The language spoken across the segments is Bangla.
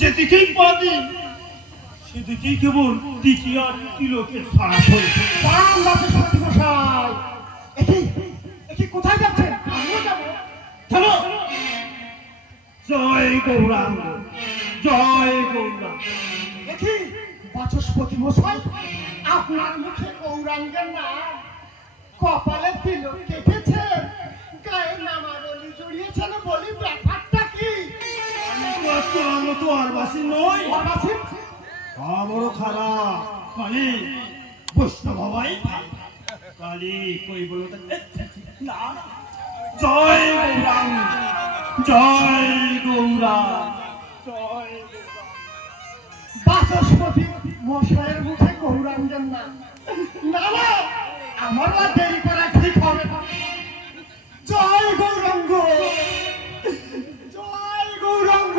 যেদিকেই পা দিই সেদিকেই কেবল দিকি আর তিলকের ছাড়া পড়েছে। কোথায় যাচ্ছেন? আমিও যাবো। থামো। জয় গৌরাঙ্গ, জয় গৌরাঙ্গ। দেখি বাচস্পতি মশাই, আপনার মুখে গৌরাঙ্গের নাম, কপালে তিলক কেটেছেন, গায়ে নামাবলি জড়িয়েছেন, বলি ব্যাপারটা কি? আমি তো আর বাসি নই। অবাসি? বড় খারাপ কালি বৈষ্ণব বাবাই কালি কই বলো না। জয় গৌরাঙ্গ, জয় গৌরাঙ্গ, জয় বাচস্পতি মশাইয়ের মুখে গৌরাঙ্গের নাম। না না, আমার আর দেরি করা ঠিক হবে না। জয় গৌরাঙ্গ, জয় গৌরাঙ্গ,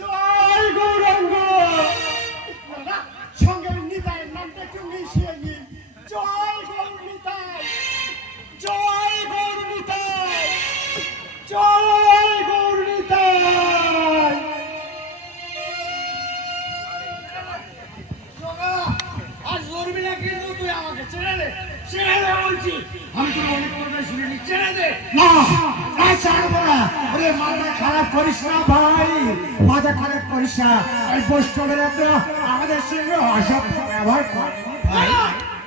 জয় গৌরাঙ্গ। না, সঙ্গে নিতাইয়ের নামটা একটু মিশিয়ে নিই। জয় গৌর নিতাই, জয় গৌর নিতাই, জয় গৌর নিতাই। আর লড়বি না কিন্তু, তুই আমাকে ছেড়ে দে, ছেড়ে দে বলছি। আমি তোর অনেক কথা শুনিনি, ছেড়ে দে। না, ছাড়বো না। ওরে মাথা খারাপ করিস না ভাই, মাথা খারাপ করিস না। ওই বৈষ্ণবেরা তো আমাদের সঙ্গে অসভ্য ব্যবহার করে ভাই।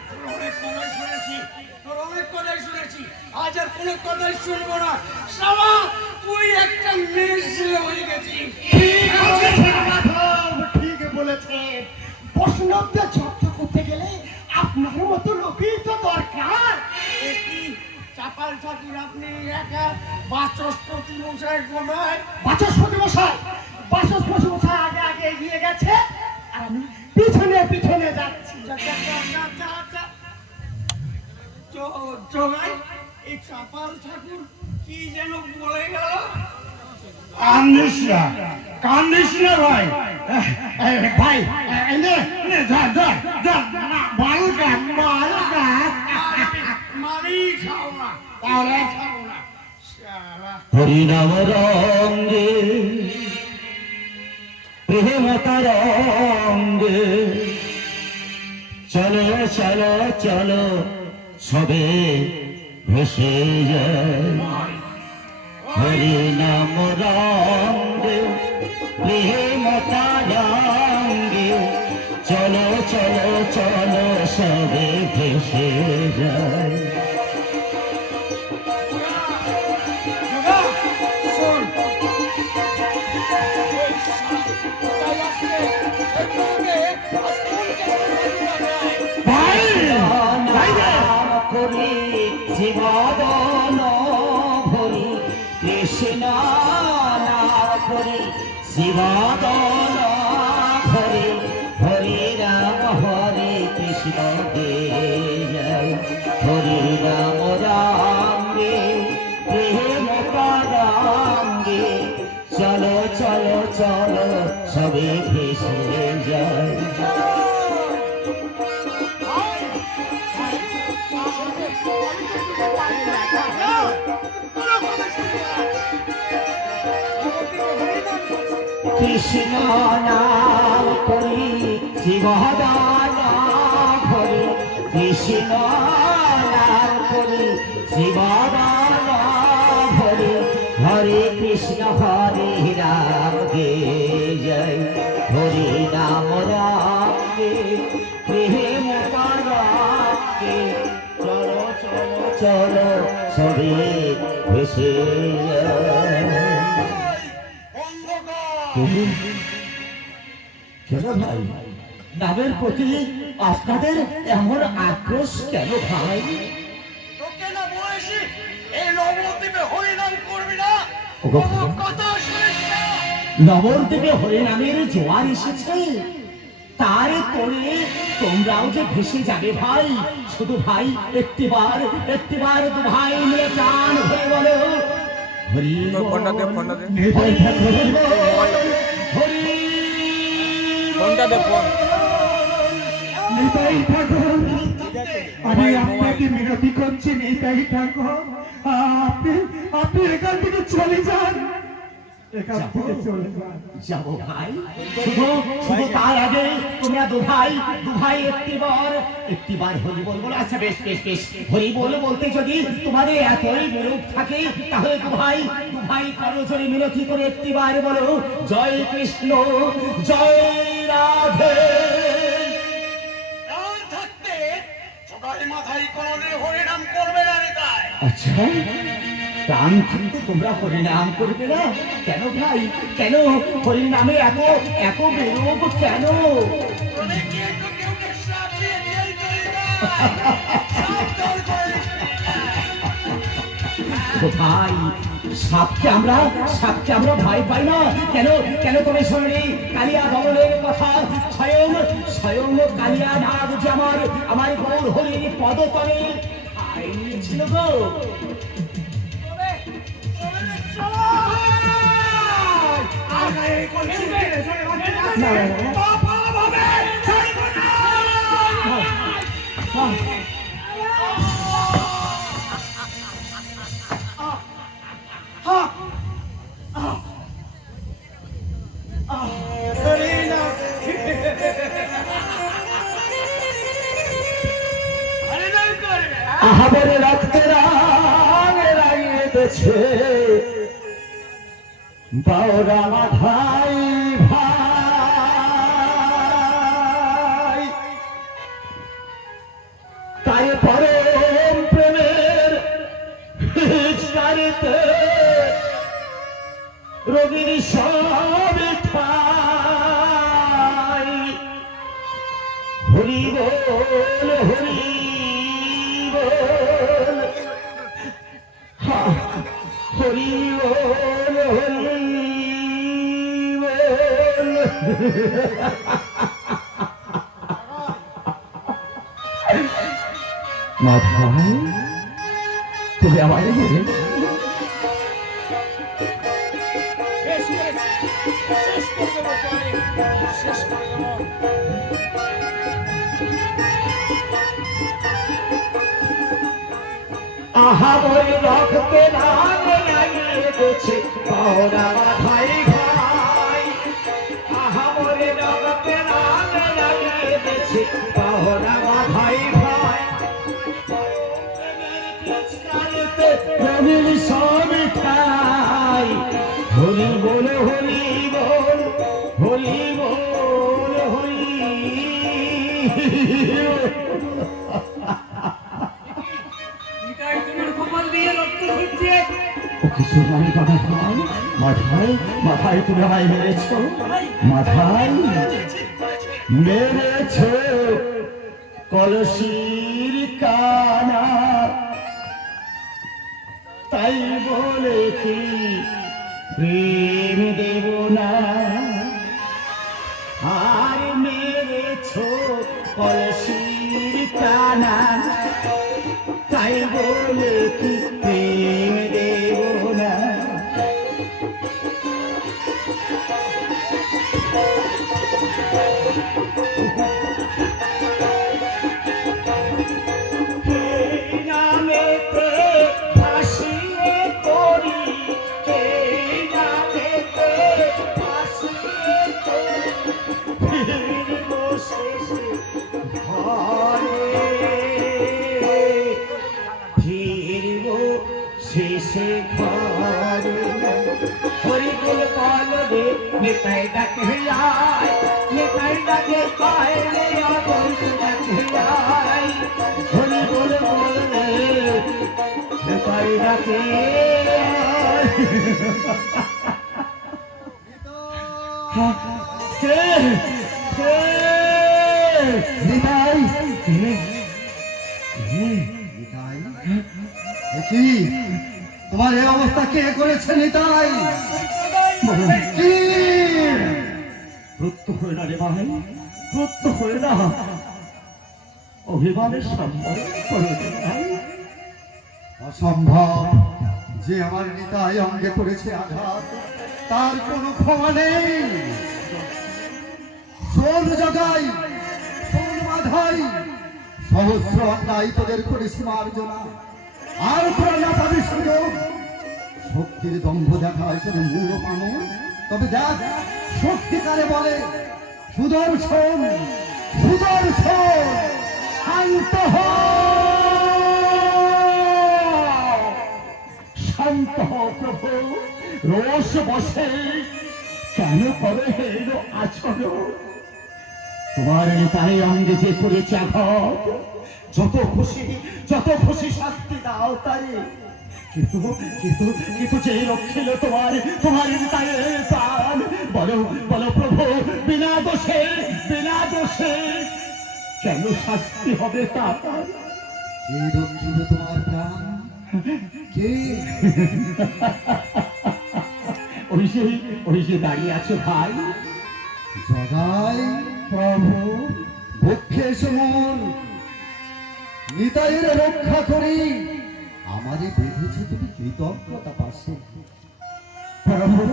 তোর অনেক কথাই শুনেছি, তোর অনেক কথাই শুনেছি, আজ আর কোনো কথাই শুনবো না। শালা, তুই একটা মেয়ে ছেলে হয়ে গেছিস। ঠিক বলেছে। বৈষ্ণবদের চর্চা করতে গেলে আপনার মতো লোকই তো দরকার। কি চাপাল ঠাকুর আপনি একা বাচস্পতি মশাই কোনায়? বাচস্পতি মশাই, বাচস্পতি মশাই আগে আগে এগিয়ে গেছে আর আমি পিছনে পিছনে যাচ্ছি। জগাই, এই চাপাল ঠাকুর কি যেন বলে গেল? কান্দিস না, কান্দিস না ভাই। ভাই মারি খাও না, তাহলে খাও না। শালা হরিনাম রঙ্গে প্রেমতা রঙ্গে চলো চলো চলো সবে ভেসে যায়। হরিনাম রঙ্গে প্রেমতা রঙ্গে চলো চলো চলো সবে ভেসে যায়। করি জীবন ভরি কৃষ্ণ নাম করি জীবন ভরি হরি রাম হরে কৃষ্ণ গে জয়। হরি রাম রামে প্রেম রাঙ্গে চলো চলো চলো সবে ভেসে যায়। কৃষ্ণ নাম করি জীবদান ভরি কৃষ্ণ নাম করি জীবদান ভরি হরে কৃষ্ণ হরে রাম গে জয়। হরি নাম রামে প্রেম রামে চলো চলো চলো সবে ভেসে কেন ভাই, নামের প্রতি আপনাদের এমন আক্রোশ কেন ভাই? তোকে না বলেছি এই নবদ্বীপে হরিনাম করবি না, ওগো, কোনো কথা শুনিস না। নবদ্বীপে হরিনামের জোয়ার এসেছে, তার তোরে তোমরাও যে ভেসে যাবে ভাই। শুধু ভাই একটিবার একটিবার তো ভাই মিলে প্রাণ ভরে বলো হরি ফোনটা দে, ফোনটা দে, হরি ফোনটা দে, ফোন। নিতাই ঠাকুর, আমি আপনাকে মিনতি করছি নিতাই ঠাকুর, আপনি আপনি এখান থেকে চলে যান। এখান থেকে চলে যা। যাবো ভাই, শুধু শুধু তার আগে তোমরা দু ভাই একটিবার হরি বল বলো। আচ্ছা বেশ বেশ বেশ, হরি বল বলতে যদি তোমাদের এতই বিরূপ থাকে, তাহলে দু ভাই করজোরে মিনতি করে একটিবার বলো, জয় কৃষ্ণ জয় রাধে। প্রাণ থাকতে সবাই মাথায় কোনোদিন হরিনাম করবে না রে তাই। আচ্ছা, প্রাণ থাকতে তোমরা হরিনাম করবে না? কেন ভাই, কেন হরিনামে এত বিরূপ কেন? তুমি কি একটু কেউকে শ্রাপ দিয়ে দিয়েই চলে যাও? শ্রাপ তোর করিস ও ভাই, সাপকে আমরা ভয় পাই না কেন? কেন তুমি শুনলি কালিয়া দমনের কথা? স্বয়ং কালিয়া নাগ যে আমার গৌর হরির পদতলে ছিল গো। আহাবরে রক্তে রাঙিয়ে দেছে বাউরা মাথাই ভাই, তাই পরম প্রেমের হিজড়ারিতে রবির সব ঠাই। হরি বল হরি বল, হরি বল হরি বল। মাথায় তুমি আমার আহাবরে রক্তে লাগিয়ে গেছে বাউরা মাথায় ভাই, আহাবরে রক্তে লাগিয়ে গেছে বাউরা মাথায় ভাই। রবির সব ঠাই, হরি বল হরি বল, হরি বল হরি। মাথায় তুমি আমায় মেরেছ, মাথায় মেরেছ কলসির কানা, তাই বলে কি প্রেম দেব না? আর মেরেছ কলসির কানা, তাই বলে কি প্রেম দেব না? নামেতে ভাসিয়ে করি, নামেতে ভাসিয়ে করি, ফিরব শেষে ঘরে, ফিরব শেষে ঘরে। হরি বল বল রে নিতাই ডাকে আয়, নিতাই ডাকে পায় রে অবন্ত ডাকে আয়। হরি বল বল রে নিতাই ডাকে আয়। কে কে নিতাই, কি তোমার এই অবস্থা কে করেছে নিতাই? কি প্রত্য হয়ে না রে ভাই, প্রত্য হয়ে না, অভিমানের সম্মান করো রে ভাই। অসম্ভব, যে আমার নিতাই অঙ্গে করেছে আঘাত তার কোনো ক্ষমা নেই। শোন জগাই, শোন মাধাই, সহস্র অন্যায় তোদের করে সীমার্জনা, আর তোরা না পাবি সুযোগ। শক্তির দম্ভ দেখায় শুধু মূল পামর, তবে দেখ সত্যিকারে বলে সুদর্শন, সুদর্শন শান্ত হ, শান্ত হও প্রভু, রোষ বসে কেন করে এলো আচরণ? তোমার নেতাই অঙ্গে যে করেছে আঘাত, যত খুশি শাস্তি দাও তাই, কিন্তু কিন্তু কিন্তু যে রক্ষিল তোমার নেতাই প্রাণ, বলো বলো প্রভু, বিনা দোষে কেন শাস্তি হবে তার? কে রক্ষিল তোমার প্রাণ? কে? ওই যে দাঁড়িয়ে আছে ভাই। জগাই প্রভু, ভক্ষে সমন নিতাইয়ের রক্ষা করি, আমাদের বেঁধেছে তুমি কৃতজ্ঞতা পাশে। প্রভু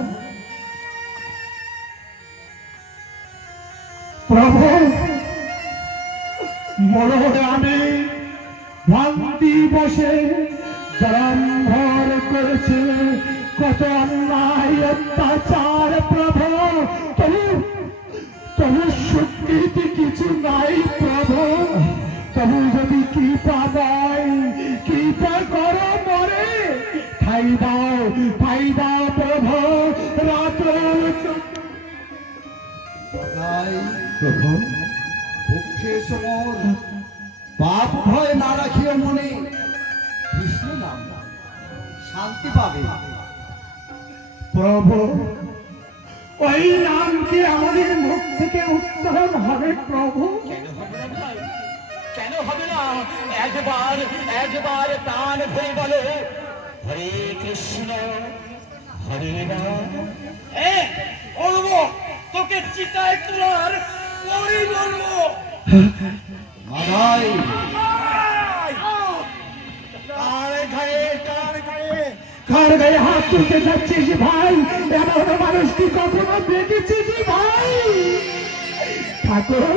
প্রভু, মরণে আমি ভ্রান্তি বসে জলম্ভর করেছে কত অন্যায় অত্যাচার প্রভু, তবু স্বীকৃতি কিছু নাই প্রভু, তবু যদি কৃপা দেয়, কৃপা করো মরে, ঠাই দাও প্রভু, রাত জগাই প্রভু, ভক্ষে সমন পাপ ভয় না রাখিও মনে, কৃষ্ণ নাম শান্তি পাবে। প্রভু, ওই নাম কি আমাদের মুখ থেকে উচ্চারণ হবে প্রভু? কেন হবে না? একবার প্রাণ ভরে বলো হরে কৃষ্ণ হরে রাম। বলবো তোকে চিতায় তোলার পরই বলবো। মাদাই কার গায়ে হাত তুলতে যাচ্ছিস ভাই? এমন মানুষ কি কখনো দেখেছিস ভাই? ঠাকুর,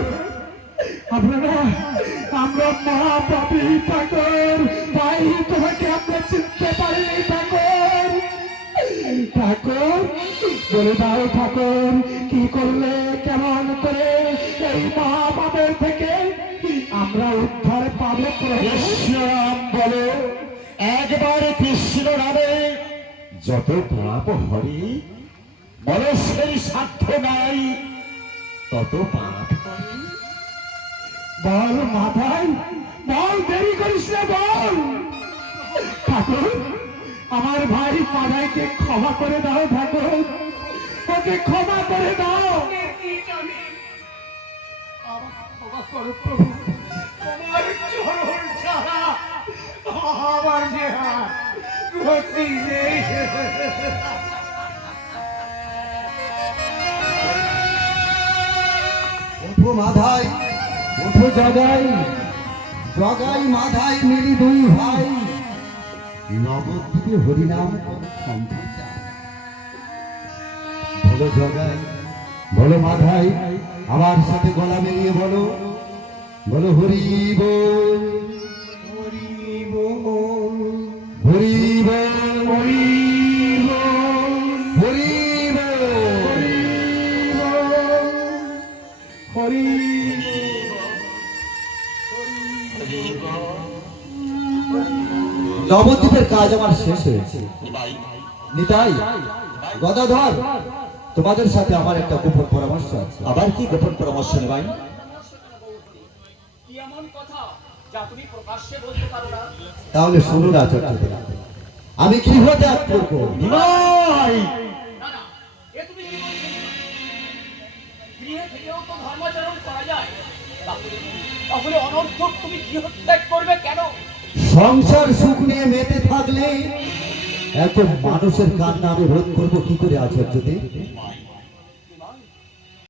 আমরা মহাপাপী ঠাকুর, ভাই তোমাকে আমরা চিনতে পারিনি ঠাকুর। ঠাকুর বলে দাও ঠাকুর, কি করলে কেমন করে এই মহাপাপের থেকে আমরা উদ্ধার পাবো? কৃষ্ণ নাম বলো, একবার কৃষ্ণ নামে যত পাপ হরে, মানুষের সাধ্য নাই তত পাপ করে। বল মাথায়, বল, দেরি করিস না, বল। ঠাকুর, আমার ভাই মাথায়কে ক্ষমা করে দাও ঠাকুর, ওকে ক্ষমা করে দাও। ক্ষমা করো প্রভু, তোমার চরণ ছাড়া আমার যে গতি নেই। ওঠো মাধাই, ওঠো জগাই, জগাই মাধাই মিলি দুই ভাই, নবদ্বীপে হরিনাম সম্প্রচার। বলো জগাই, বলো মাধাই, আমার সাথে গলা মিলিয়ে বলো, বলো হরি বল, হরি বল, হরি বল, হরি বল, হরি বল, হরি নবদ্বীপের কাজ আমার শেষ হয়েছে। নিতাই, গদাধর, তোমাদের সাথে আমার একটা গোপন পরামর্শ আছে। আবার কি গোপন পরামর্শ নেবাই? কি এমন কথা যা তুমি প্রকাশ্যে বলতে পারো না? তাহলে শুনুন আচার্য, আমি গৃহত্যাগ করবো। নয়, না না, এ তুমি কি বলছো? গৃহে থেকেও তো ধর্মাচরণ করা যায়, তাহলে অনর্থক তুমি গৃহত্যাগ করবে কেন? সংসার সুখ নিয়ে মেতে থাকলে এত মানুষের কান্না আমি রোধ করবো কি করে আচার্যদেব?